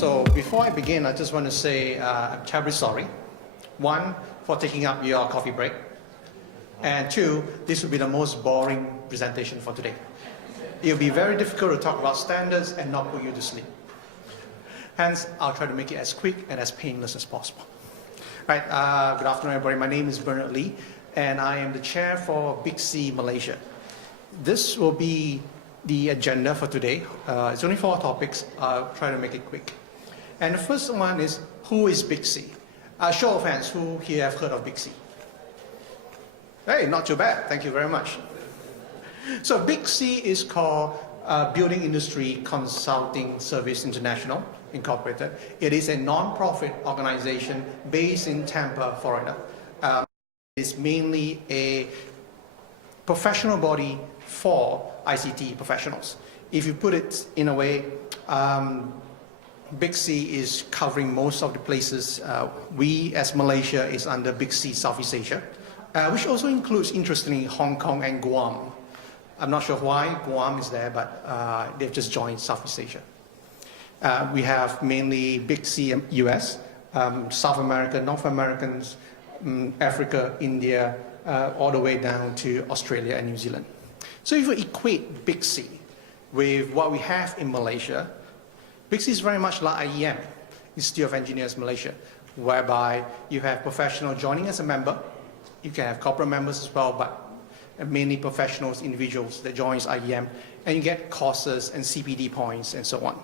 So before I begin, I just want to say I'm terribly sorry. One, for taking up your coffee break. And two, this will be the most boring presentation for today. It will be very difficult to talk about standards and not put you to sleep. Hence, I'll try to make it as quick and as painless as possible. Right, good afternoon, everybody. My name is Bernard Lee, and I am the chair for BIGC Malaysia. This will be the agenda for today. It's only 4 topics. I'll try to make it quick. And the first one is, who is BIGC? Show of hands, who here have heard of BIGC? Hey, not too bad. Thank you very much. So BIGC is called Building Industry Consulting Service International, Incorporated. It is a non-profit organization based in Tampa, Florida. It is mainly a professional body for ICT professionals. If you put it in a way, BIGC is covering most of the places. We, as Malaysia, is under BIGC Southeast Asia, which also includes, interestingly, Hong Kong and Guam. I'm not sure why Guam is there, but they've just joined Southeast Asia. We have mainly BIGC US, South America, North Americans, Africa, India, all the way down to Australia and New Zealand. So if you equate BIGC with what we have in Malaysia, BIGC is very much like IEM, Institute of Engineers Malaysia, whereby you have professionals joining as a member. You can have corporate members as well, but mainly professionals, individuals that joins IEM, and you get courses and CPD points and so on.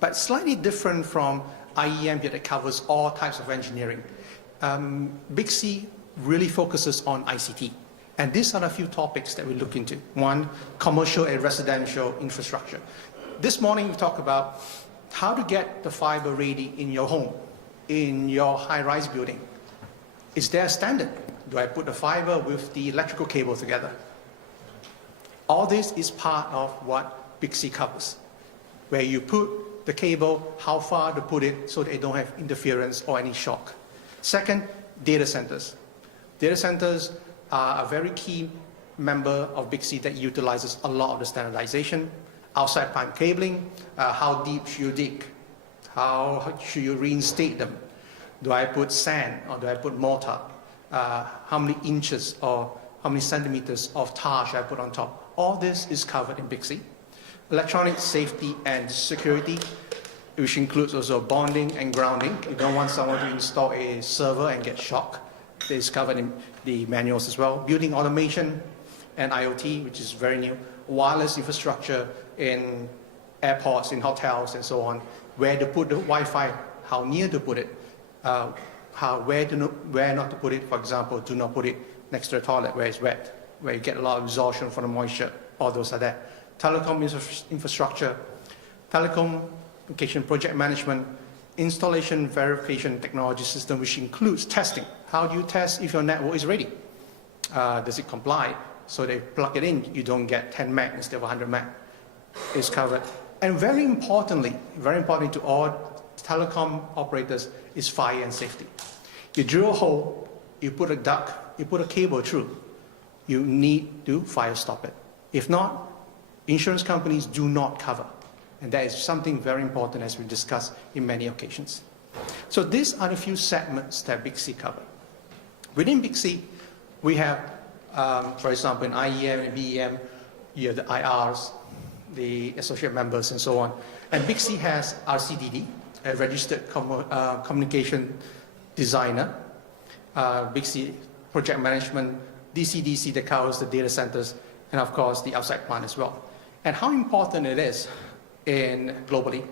But slightly different from IEM that covers all types of engineering. BIGC really focuses on ICT. And these are a few topics that we look into. One, commercial and residential infrastructure. This morning we talked about how to get the fiber ready in your home, in your high-rise building. Is there a standard? Do I put the fiber with the electrical cable together? All this is part of what BIGC covers, where you put the cable, how far to put it so that they don't have interference or any shock. Second, data centers. Data centers are a very key member of BIGC that utilizes a lot of the standardization. Outside pipe cabling, how deep should you dig? How should you reinstate them? Do I put sand or do I put mortar? How many inches or how many centimeters of tar should I put on top? All this is covered in BIGC. Electronic safety and security, which includes also bonding and grounding. You don't want someone to install a server and get shocked. This is covered in the manuals as well. Building automation and IoT, which is very new. Wireless infrastructure in airports, in hotels, and so on. Where to put the Wi-Fi, how near to put it, where not to put it. For example, do not put it next to the toilet where it's wet, where you get a lot of absorption from the moisture. All those are there. Telecom infrastructure, telecommunication project management, installation verification technology system, which includes testing. How do you test if your network is ready? Does it comply? So they plug it in, you don't get 10 meg instead of 100 meg. It's covered. And very importantly to all telecom operators, is fire and safety. You drill a hole, you put a duct, you put a cable through, you need to fire stop it. If not, insurance companies do not cover. And that is something very important, as we discussed in many occasions. So these are the few segments that BIGC cover. Within BIGC, we have, for example, in IEM and BEM, you have the IRs, the associate members, and so on. And BIGC has RCDD, a registered communication designer, BIGC project management, DCDC that covers the data centers, and of course the outside plant as well. And how important it is globally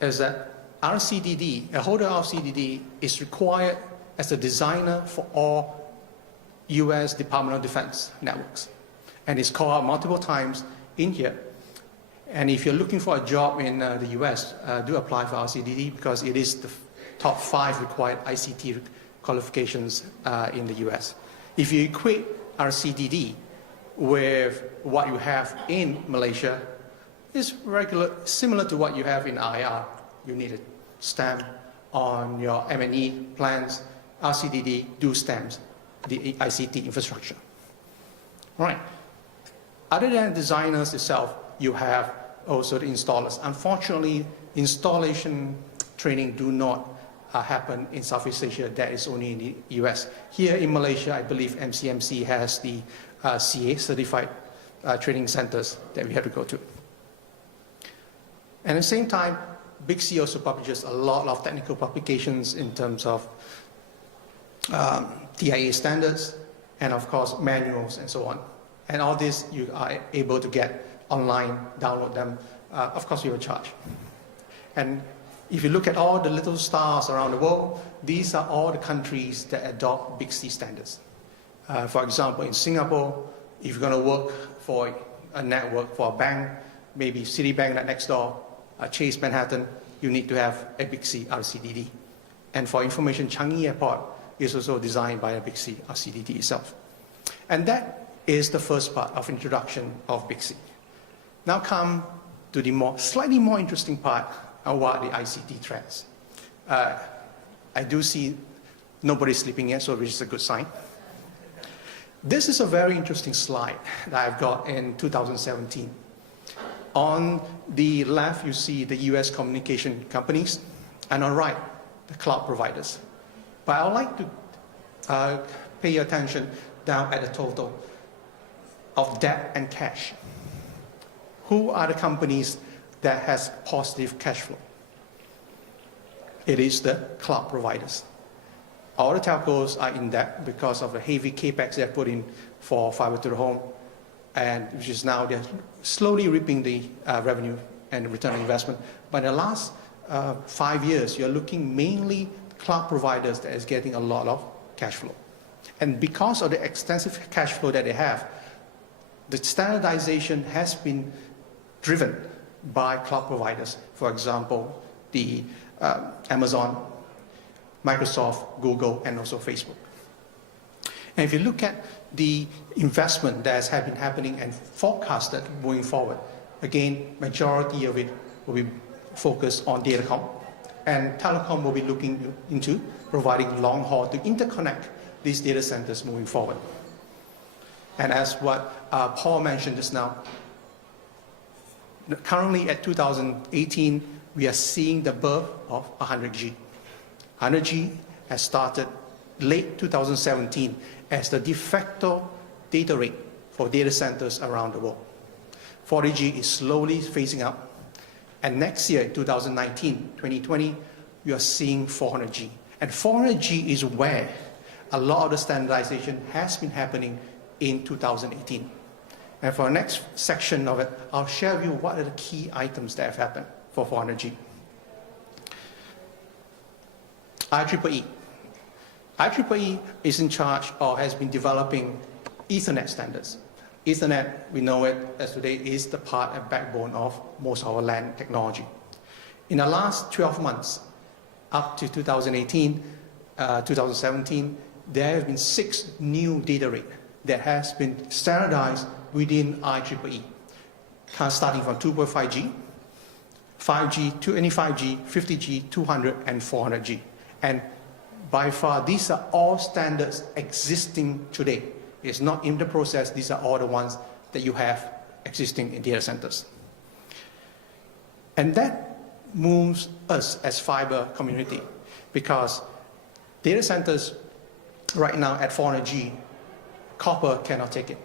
is that RCDD, a holder of RCDD, is required as a designer for all US Department of Defense networks. And it's called out multiple times in here. And if you're looking for a job in the US, do apply for RCDD because it is the top 5 required ICT qualifications in the US. If you equate RCDD with what you have in Malaysia, it's similar to what you have in IR. You need a stamp on your M&E plans. RCDD do stamps the ICT infrastructure. All right. Other than designers itself, you have also the installers. Unfortunately, installation training do not happen in Southeast Asia. That is only in the US. Here in Malaysia, I believe MCMC has the CA, Certified Training Centers, that we have to go to. And at the same time, Big C also publishes a lot of technical publications in terms of TIA standards, and of course manuals and so on. And all this you are able to get online, download them, of course you will charge. And if you look at all the little stars around the world, these are all the countries that adopt Big C standards. For example, in Singapore, if you're going to work for a network for a bank, maybe Citibank right next door, Chase Manhattan, you need to have a Big C RCDD. And for information, Changi Airport is also designed by a Big C RCDD itself. And that is the first part of introduction of Big C. Now come to the slightly more interesting part of what the ICT trends. I do see nobody sleeping yet, so which is a good sign. This is a very interesting slide that I've got in 2017. On the left, you see the US communication companies, and on the right, the cloud providers. But I would like to pay attention down at the total of debt and cash. Who are the companies that has positive cash flow? It is the cloud providers. All the telcos are in debt because of the heavy capex they've put in for fiber to the home, and which is now they're slowly reaping the revenue and return on investment. But in the last 5 years, you're looking mainly cloud providers that is getting a lot of cash flow. And because of the extensive cash flow that they have, the standardization has been driven by cloud providers. For example, the Amazon, Microsoft, Google, and also Facebook. And if you look at the investment that has been happening and forecasted going forward, again, majority of it will be focused on datacom. And telecom will be looking into providing long haul to interconnect these data centers moving forward. And as what Paul mentioned just now, currently at 2018, we are seeing the birth of 100G. 100G has started late 2017 as the de facto data rate for data centers around the world. 40G is slowly phasing out. And next year, 2019, 2020, we are seeing 400G. And 400G is where a lot of the standardization has been happening in 2018. And for the next section of it, I'll share with you what are the key items that have happened for 400G. IEEE. IEEE is in charge or has been developing Ethernet standards. Ethernet, we know it as today, is the part and backbone of most of our LAN technology. In the last 12 months, up to 2018, 2017, there have been 6 new data rates that has been standardized within IEEE, starting from 2.5G, 5G, 25G, 50G, 200, and 400G. And by far, these are all standards existing today. It's not in the process. These are all the ones that you have existing in data centers. And that moves us as fiber community, because data centers right now at 400G, copper cannot take it.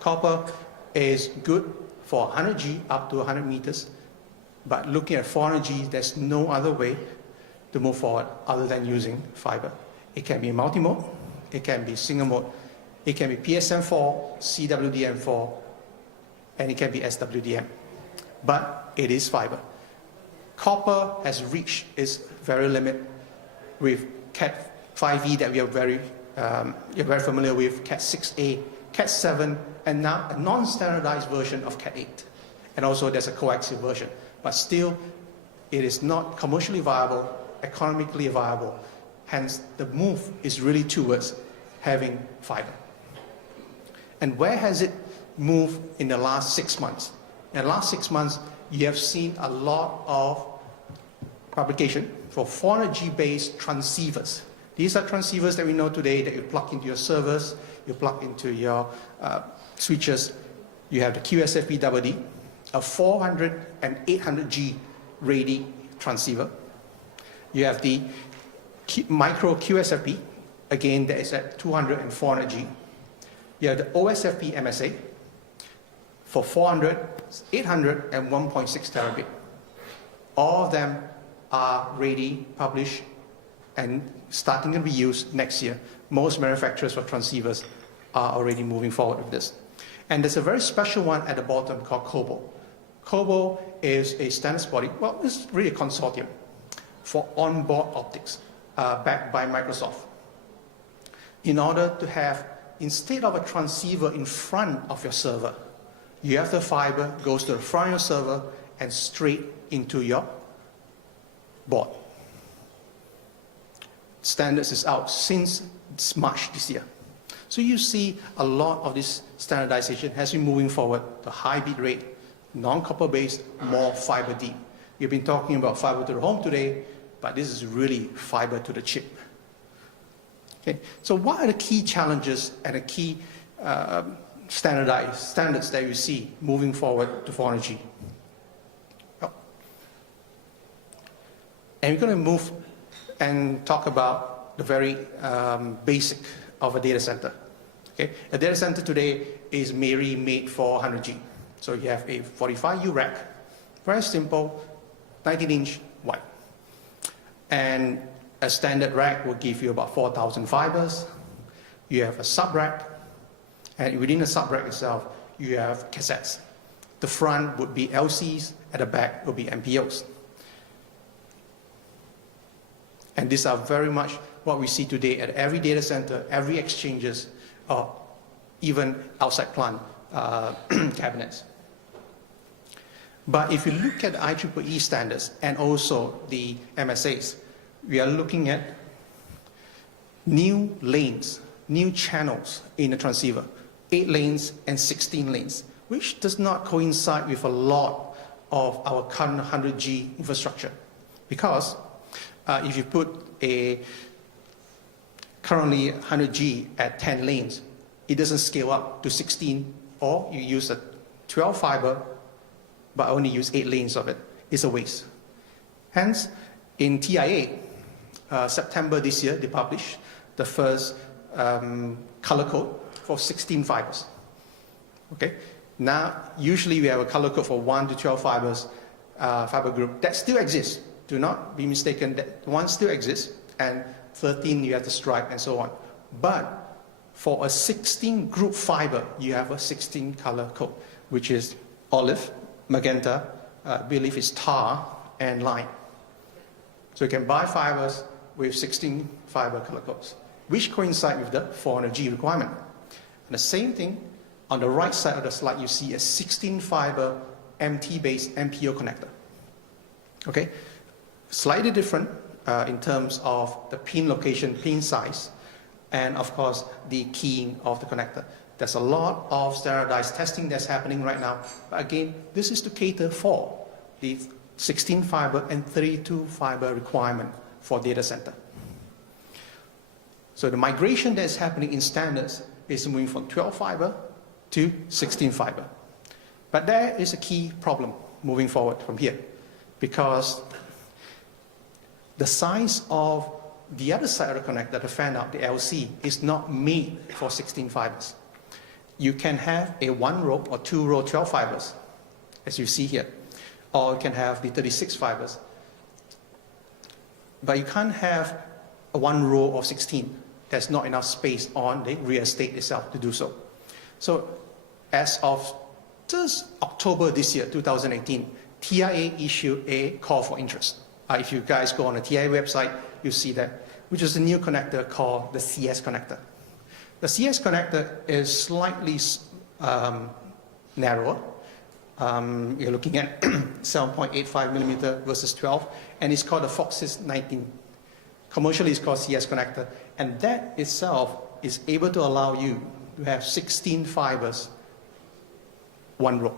Copper is good for 100G up to 100 meters, but looking at 400G, there's no other way to move forward other than using fiber. It can be multi-mode, it can be single mode, it can be PSM4, CWDM4, and it can be SWDM. But it is fiber. Copper has reached its very limit with Cat 5e that we are you're very familiar with, Cat 6a, Cat 7, and now a non-standardized version of Cat 8. And also there's a coaxial version. But still, it is not commercially viable, economically viable. Hence, the move is really towards having fiber. And where has it moved in the last 6 months? In the last 6 months, you have seen a lot of publication for 400G based transceivers. These are transceivers that we know today that you plug into your servers, you plug into your switches. You have the QSFP-DD, a 400 and 800G ready transceiver. You have the micro QSFP, again that is at 200 and 400G. You have the OSFP MSA for 400, 800 and 1.6 terabit. All of them are ready, published, and starting to be used next year. Most manufacturers of transceivers are already moving forward with this. And there's a very special one at the bottom called COBO. COBO is a standards body, well, it's really a consortium for onboard optics backed by Microsoft. In order to have, instead of a transceiver in front of your server, you have the fiber goes to the front of your server and straight into your board. Standards is out since March this year. So you see a lot of this standardization has been moving forward to high bit rate, non-copper based, more fiber deep. We've been talking about fiber to the home today, but this is really fiber to the chip. Okay. So what are the key challenges and the key standards that you see moving forward to 400G? Oh. And we're going to move and talk about the very basic of a data center. Okay. A data center today is merely made for 100G. So you have a 45U rack, very simple, 19-inch wide. And a standard rack will give you about 4,000 fibers. You have a sub-rack, and within the sub-rack itself, you have cassettes. The front would be LCs, at the back would be MPOs. And these are very much what we see today at every data center, every exchanges, or even outside plant cabinets. But if you look at the IEEE standards and also the MSAs, we are looking at new lanes, new channels in the transceiver, 8 lanes and 16 lanes, which does not coincide with a lot of our current 100G infrastructure. Because if you put a currently 100G at 10 lanes, it doesn't scale up to 16, or you use a 12 fiber, but only use 8 lanes of it. It's a waste. Hence, in TIA, September this year, they published the first color code for 16 fibers. Okay. Now, usually we have a color code for 1 to 12 fibers, fiber group. That still exists. Do not be mistaken, that one still exists, and 13 you have the stripe and so on. But for a 16 group fiber, you have a 16 color code, which is olive, magenta, I believe it's tar, and lime. So you can buy fibers with 16 fiber color codes, which coincide with the 400G requirement. And the same thing, on the right side of the slide, you see a 16 fiber MT-based MPO connector. Okay, slightly different in terms of the pin location, pin size, and of course the keying of the connector. There's a lot of standardized testing that's happening right now. But again, this is to cater for the 16 fiber and 32 fiber requirement for data center. So the migration that's happening in standards is moving from 12 fiber to 16 fiber. But there is a key problem moving forward from here, because the size of the other side of the connector, the fan out, the LC, is not made for 16 fibers. You can have a 1 row or 2 row 12 fibers, as you see here, or you can have the 36 fibers. But you can't have a 1 row of 16. There's not enough space on the real estate itself to do so. So as of just October this year, 2018, TIA issued a call for interest. If you guys go on the TIA website, you see that, which is a new connector called the CS connector. The CS connector is slightly narrower. You're looking at 7.85 millimeter versus 12, and it's called the Foxys 19. Commercially, it's called CS connector, and that itself is able to allow you to have 16 fibers, 1 row.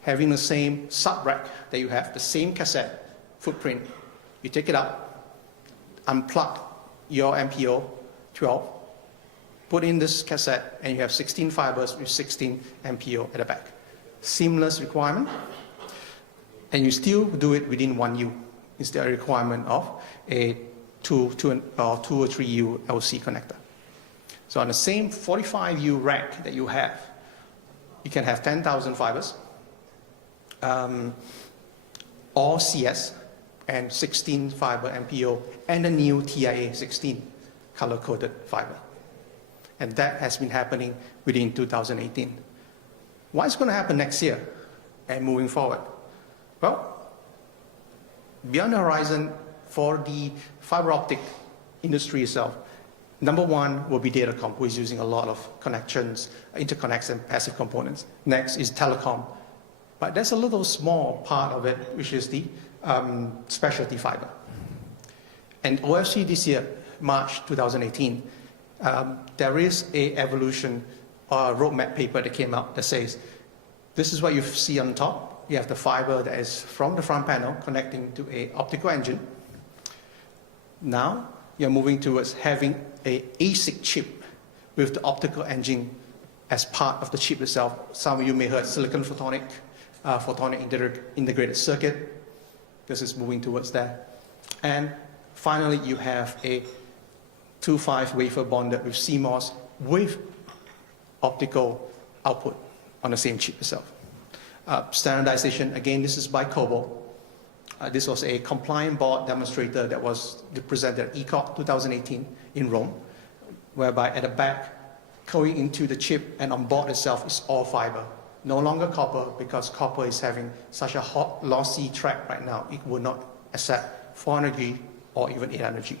Having the same sub-rack that you have, the same cassette footprint, you take it out, unplug your MPO 12, put in this cassette, and you have 16 fibers with 16 MPO at the back. Seamless requirement. And you still do it within 1U instead of a requirement of a 2 or 3U LC connector. So on the same 45U rack that you have, you can have 10,000 fibers, all CS, and 16 fiber MPO, and the new TIA 16 color-coded fiber. And that has been happening within 2018. What's going to happen next year and moving forward? Well, beyond the horizon for the fiber optic industry itself, number one will be Datacom, who is using a lot of connections, interconnects, and passive components. Next is telecom. But there's a little small part of it, which is the specialty fiber. And OFC this year, March 2018, there is a evolution roadmap paper that came out that says, this is what you see on top. You have the fiber that is from the front panel connecting to an optical engine. Now, you're moving towards having an ASIC chip with the optical engine as part of the chip itself. Some of you may have heard silicon photonic integrated circuit. This is moving towards that. And finally, you have a 2.5 wafer bonded with CMOS with optical output on the same chip itself. Standardization, again, this is by Cobalt. This was a compliant board demonstrator that was presented at ECOC 2018 in Rome, whereby at the back, going into the chip and on board itself is all fiber. No longer copper, because copper is having such a hot, lossy track right now. It will not accept 400G or even 800G.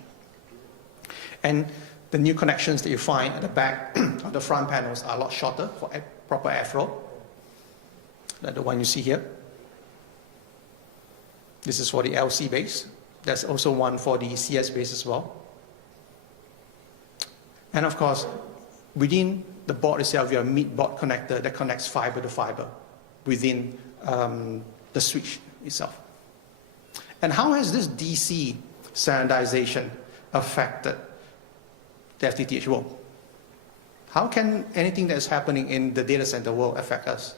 And the new connections that you find at the back of the front panels are a lot shorter for proper airflow. Like the one you see here. This is for the LC base. There's also one for the CS base as well. And of course, within the board itself, you have a mid-board connector that connects fiber to fiber within the switch itself. And how has this DC standardization affected the FTTH world? How can anything that is happening in the data center world affect us?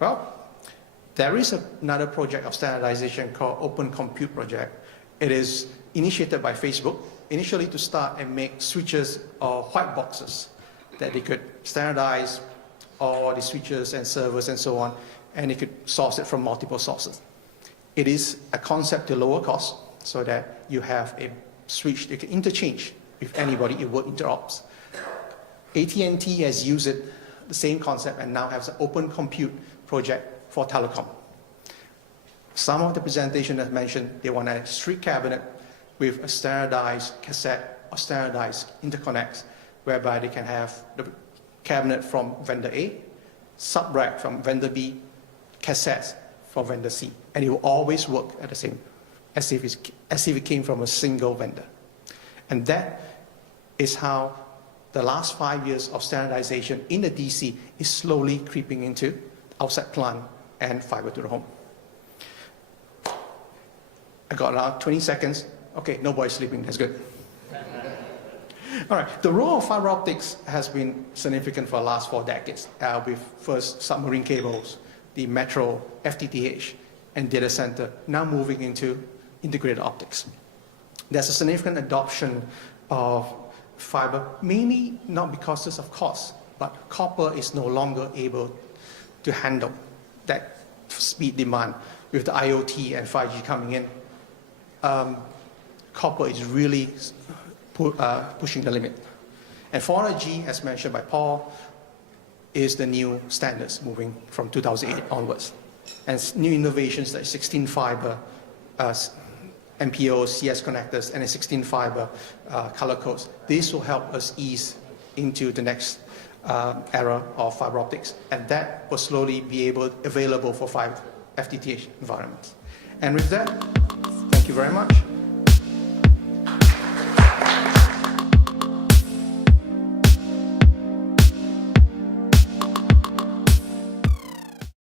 Well, there is another project of standardization called Open Compute Project. It is initiated by Facebook, initially to start and make switches or white boxes that they could standardize all the switches and servers and so on, and they could source it from multiple sources. It is a concept to lower cost so that you have a switch that can interchange with anybody it will interops. AT&T has used it, the same concept, and now has an Open Compute Project for telecom. Some of the presentation that mentioned, they want a street cabinet with a standardized cassette or standardized interconnects, whereby they can have the cabinet from vendor A, sub-rack from vendor B, cassettes from vendor C. And it will always work at the same, as if it came from a single vendor. And that is how the last 5 years of standardization in the DC is slowly creeping into outside plant and fiber to the home. I got around 20 seconds. Okay, nobody's sleeping, that's good. All right, the role of fiber optics has been significant for the last 4 decades, with first submarine cables, the metro, FTTH, and data center, now moving into integrated optics. There's a significant adoption of fiber, mainly not because of cost, but copper is no longer able to handle that speed demand. With the IoT and 5G coming in, copper is really pushing the limit. And 400G, as mentioned by Paul, is the new standards moving from 2008 onwards. And new innovations like 16 fiber MPO, CS connectors, and 16 fiber color codes. This will help us ease into the next era of fiber optics, and that will slowly be available for 5 FTTH environments. And with that, thank you very much.